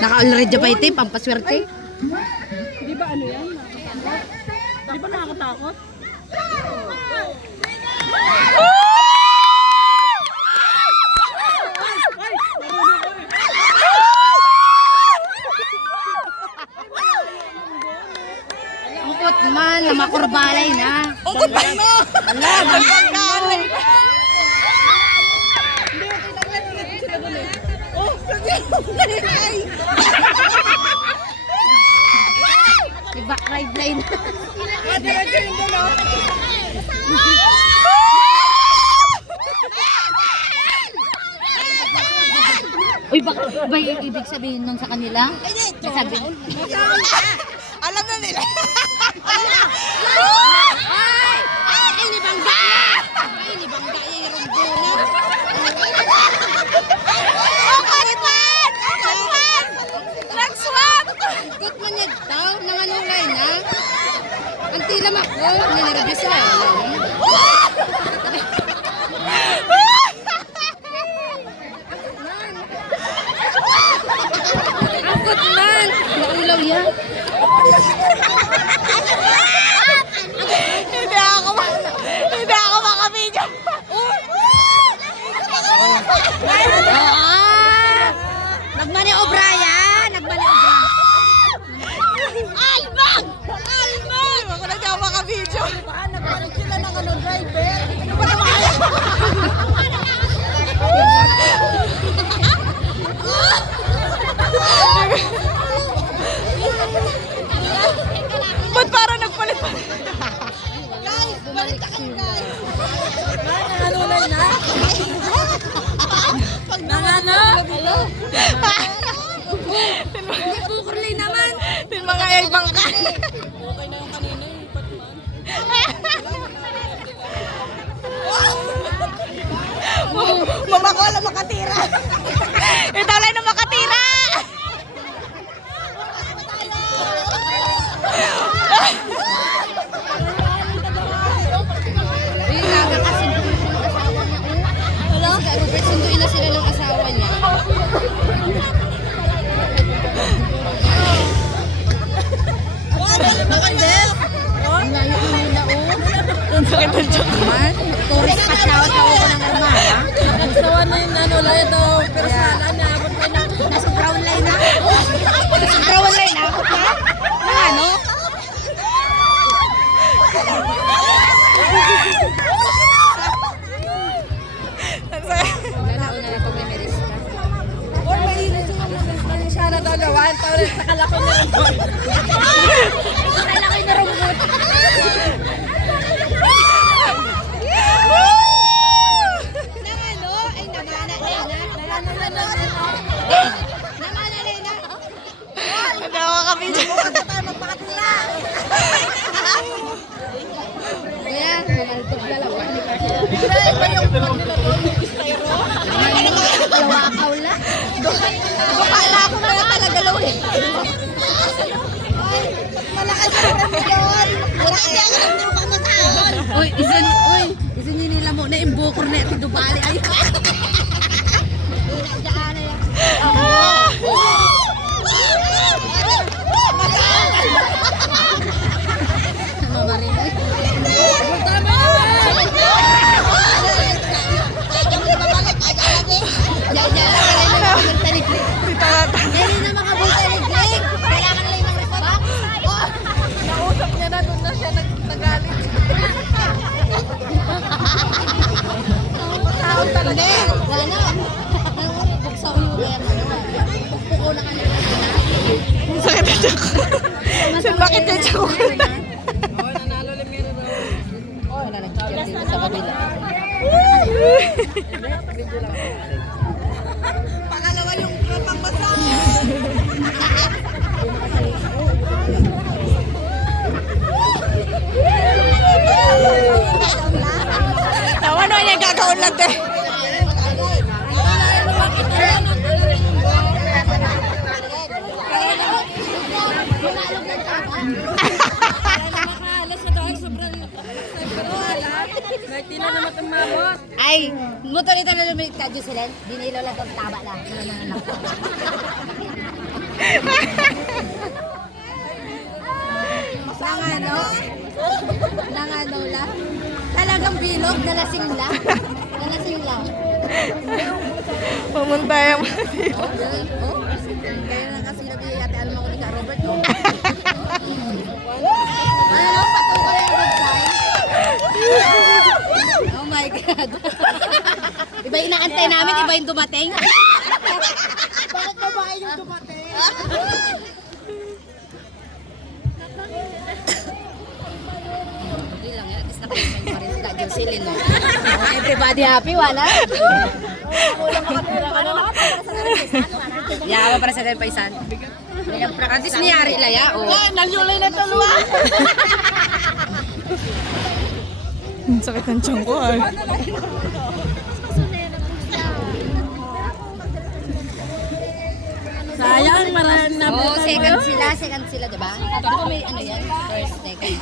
Naka-already pa ito, pampaswerte. Di ba ano yan? Di ba nakakatakot? Angkot man, na makurbalay na. Ungkot ba mo? Wala, Magpagkalay na. Oh, kasi ay. May back ride line. Diretso yung dulo. Uy, bakit ba yung ibig sabihin nun sa kanila? Sabi, Alam na nila. ay, libangga! Ay, libangga yung rumbunan. Good man yan daw, nanganulay na. Ang tilam ako, ninervous sila. Ang good man, naulaw yan. Hindi ako makabidyo. Nagmaniobra yan, nagmaniobra. Albang! Albang! Ako na di ako makabidyo. Nagpalit sila ng ano, driver. Ano ba naman? Ba't parang nagpalit-palit? Guys, balik ka kayo guys. Nanganulay na? Nangano? Hello? Bukurli naman. Yung mga ibang ka. Okay na yung kanina yung patman. Mama ko alam makatira. Ito lang na makatira. Uy, nakakasunduin yung asawa niya. Wala? Rupert, sunduin na sila ng asawa niya. Ang layo-layo na Ang sakit ng tiyan ko. Man, tourist pa siya. Tawag ko ng armada. Nagsawa na yung nanulay ito. Pero sala na. Nasa brown line na. Nasa brown line na. Na ano? Wala na, una na pag may merista. Or mainit yung siya na daw gawan. Tawag sa kalaki na rin. Kailangan na rumbot. Nang ano? Ay, namana Lena. Namana Lena. Hindi ako makabidyo. Bukas na tayo magpakatira. Kaya, mamaltog dalawa. Iba yung vlog nila doon. Styro. Lawakaw la. Bakala ko na talaga lawin. Malakas yung rami doon. Malakas yung rami doon pa masahon. Uy, isin nila mo na imbukor na ito dubali. Ay, ano ba rin? Dali na mga bultaliglig. Kailangan lang yung response. Nausap niya na doon na siya nagalit. Masahon talaga. Wala na. Buksaw yung kaya mo naman. Pukpuko na ka na. Ang sakit na tiyan ko. Saan bakit na tiyan ko? Wala nag-check dito sa kabila. Pangalawa yung pambasa. Tawa na niya gagawin lang din. Tila na matamabot. Ay, motor ito na lumit ka, Jocelyn. Dinilo lang itong taba lang. Nangano? Nangano lang? Talagang bilog, nalasing lang. Nalasing lang. Pumunta yung Oh, girl. Oh, kaya na kasi lagi ate alam ako ni Ka Robert. Oh. Ano, patungo na yung website. Oh my God. Iba yung inaantay namin, iba yung dumating. Bakit babae yung dumating? Hindi lang yan, at least nakalimay pa rin sila Jocelyn. No? Everybody happy, wala? Yawa para sa tayo paisan. At least niyari laya. Oh. Nalyulay na tuluwa. Sakit ng tiyan ko ay. Sayang, marami na. Oh, second sila, diba? Ito may ano yan, first, second.